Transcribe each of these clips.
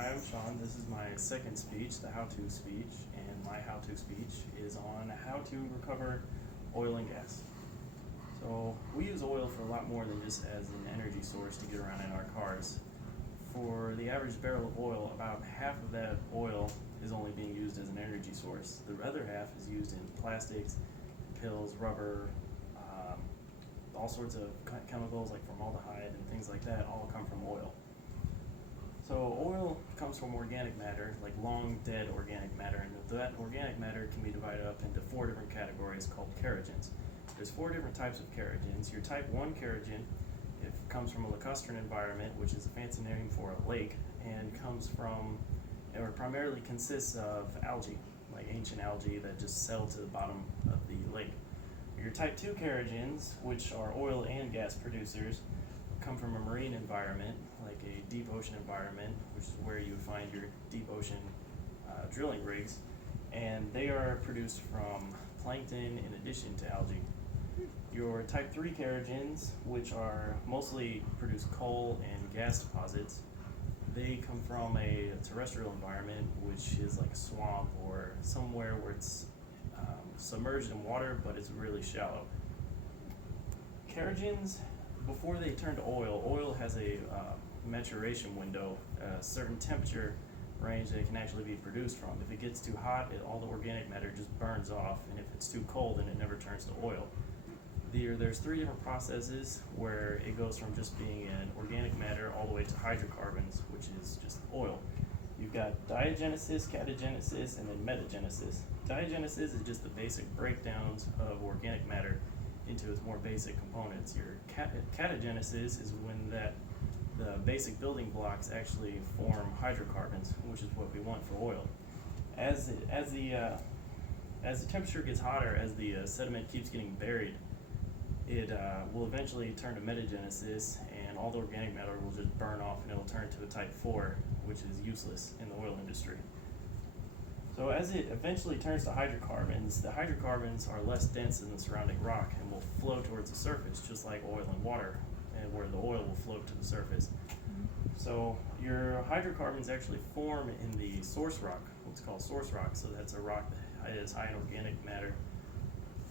Hi, I'm Sean. This is my second speech, the how-to speech, and my how-to speech is on how to recover oil and gas. So we use oil for a lot more than just as an energy source to get around in our cars. For the average barrel of oil, about half of that oil is only being used as an energy source. The other half is used in plastics, pills, rubber, all sorts of chemicals like formaldehyde and things like that all come from oil. So oil comes from organic matter, like long dead organic matter, and that organic matter can be divided up into 4 different categories called kerogens. There's 4 different types of kerogens. Your type 1 kerogen, it comes from a lacustrine environment, which is a fancy name for a lake, and comes from, or primarily consists of algae, like ancient algae that just settle to the bottom of the lake. Your type 2 kerogens, which are oil and gas producers, come from a marine environment, like a deep ocean environment, which is where you would find your deep ocean drilling rigs, and they are produced from plankton in addition to algae. Your type 3 kerogens, which are mostly produce coal and gas deposits, they come from a terrestrial environment, which is like a swamp or somewhere where it's submerged in water, but it's really shallow. Kerogens, before they turn to oil, oil has a maturation window, a certain temperature range that it can actually be produced from. If it gets too hot, all the organic matter just burns off, and if it's too cold, then it never turns to oil. There's 3 different processes where it goes from just being an organic matter all the way to hydrocarbons, which is just oil. You've got diagenesis, catagenesis, and then metagenesis. Diagenesis is just the basic breakdowns of organic matter into its more basic components. Your catagenesis is when the basic building blocks actually form hydrocarbons, which is what we want for oil. As the temperature gets hotter, as the sediment keeps getting buried, it will eventually turn to metagenesis, and all the organic matter will just burn off, and it will turn to a type 4, which is useless in the oil industry. So as it eventually turns to hydrocarbons, the hydrocarbons are less dense than the surrounding rock and will flow towards the surface, just like oil and water, and where the oil will float to the surface. So your hydrocarbons actually form in the source rock, what's called source rock. So that's a rock that is high in organic matter,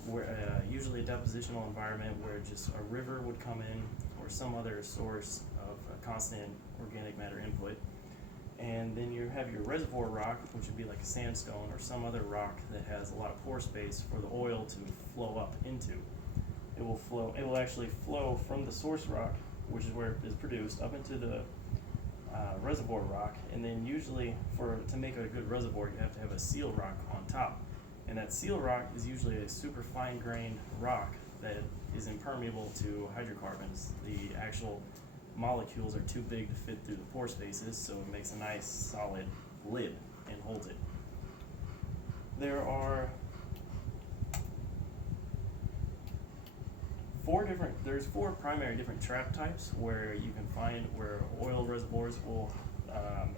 where usually a depositional environment where just a river would come in or some other source of a constant organic matter input. And then you have your reservoir rock, which would be like a sandstone or some other rock that has a lot of pore space for the oil to flow up into. It will actually flow from the source rock, which is where it is produced, up into the reservoir rock. And then usually to make a good reservoir, you have to have a seal rock on top. And that seal rock is usually a super fine grained rock that is impermeable to hydrocarbons. The actual molecules are too big to fit through the pore spaces, so it makes a nice solid lid and holds it. There's four primary different trap types where you can find where oil reservoirs will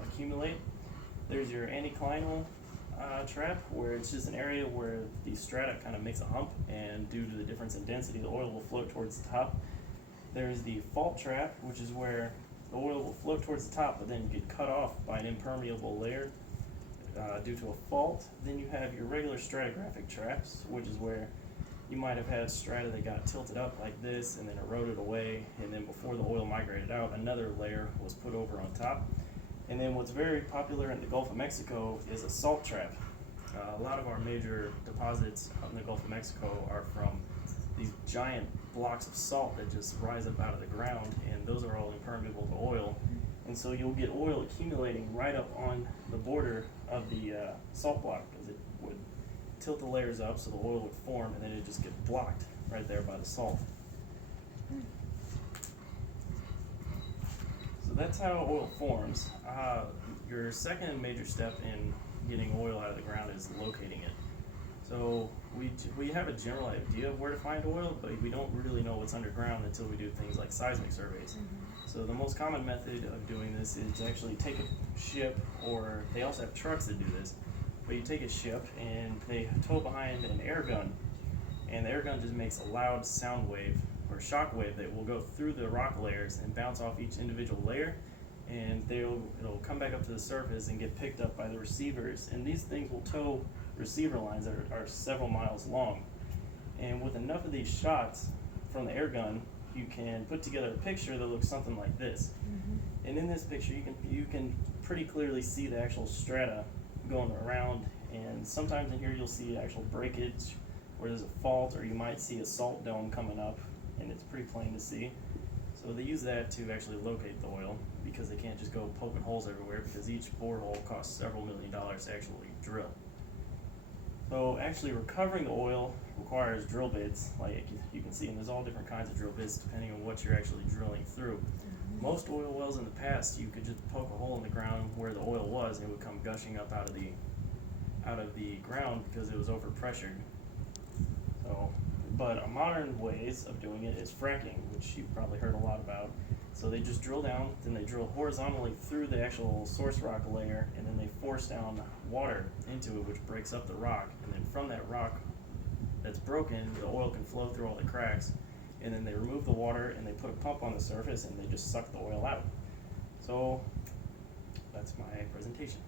accumulate. There's your anticlinal trap, where it's just an area where the strata kind of makes a hump, and due to the difference in density, the oil will float towards the top. There's the fault trap, which is where the oil will float towards the top, but then get cut off by an impermeable layer due to a fault. Then you have your regular stratigraphic traps, which is where you might have had strata that got tilted up like this and then eroded away, and then before the oil migrated out, another layer was put over on top. And then what's very popular in the Gulf of Mexico is a salt trap. A lot of our major deposits in the Gulf of Mexico are from these giant blocks of salt that just rise up out of the ground, and those are all impermeable to oil. And so you'll get oil accumulating right up on the border of the salt block, because it would tilt the layers up so the oil would form, and then it just get blocked right there by the salt. So that's how oil forms. Your second major step in getting oil out of the ground is locating it. So we have a general idea of where to find oil, but we don't really know what's underground until we do things like seismic surveys. So the most common method of doing this is to actually take a ship, or they also have trucks that do this, but you take a ship and they tow behind an air gun, and the air gun just makes a loud sound wave or shock wave that will go through the rock layers and bounce off each individual layer, and it'll come back up to the surface and get picked up by the receivers. And these things will tow receiver lines that are several miles long. And with enough of these shots from the air gun, you can put together a picture that looks something like this. And in this picture, you can pretty clearly see the actual strata going around. And sometimes in here you'll see actual breakage where there's a fault, or you might see a salt dome coming up, and it's pretty plain to see. So they use that to actually locate the oil, because they can't just go poking holes everywhere, because each borehole costs several $1 million to actually drill. So actually recovering the oil requires drill bits, like you can see, and there's all different kinds of drill bits depending on what you're actually drilling through. Most oil wells in the past, you could just poke a hole in the ground where the oil was, and it would come gushing up out of the ground because it was overpressured. So, but modern ways of doing it is fracking, which you've probably heard a lot about. So they just drill down, then they drill horizontally through the actual source rock layer, and then they force down water into it, which breaks up the rock. And then from that rock that's broken, the oil can flow through all the cracks. And then they remove the water and they put a pump on the surface and they just suck the oil out. So that's my presentation.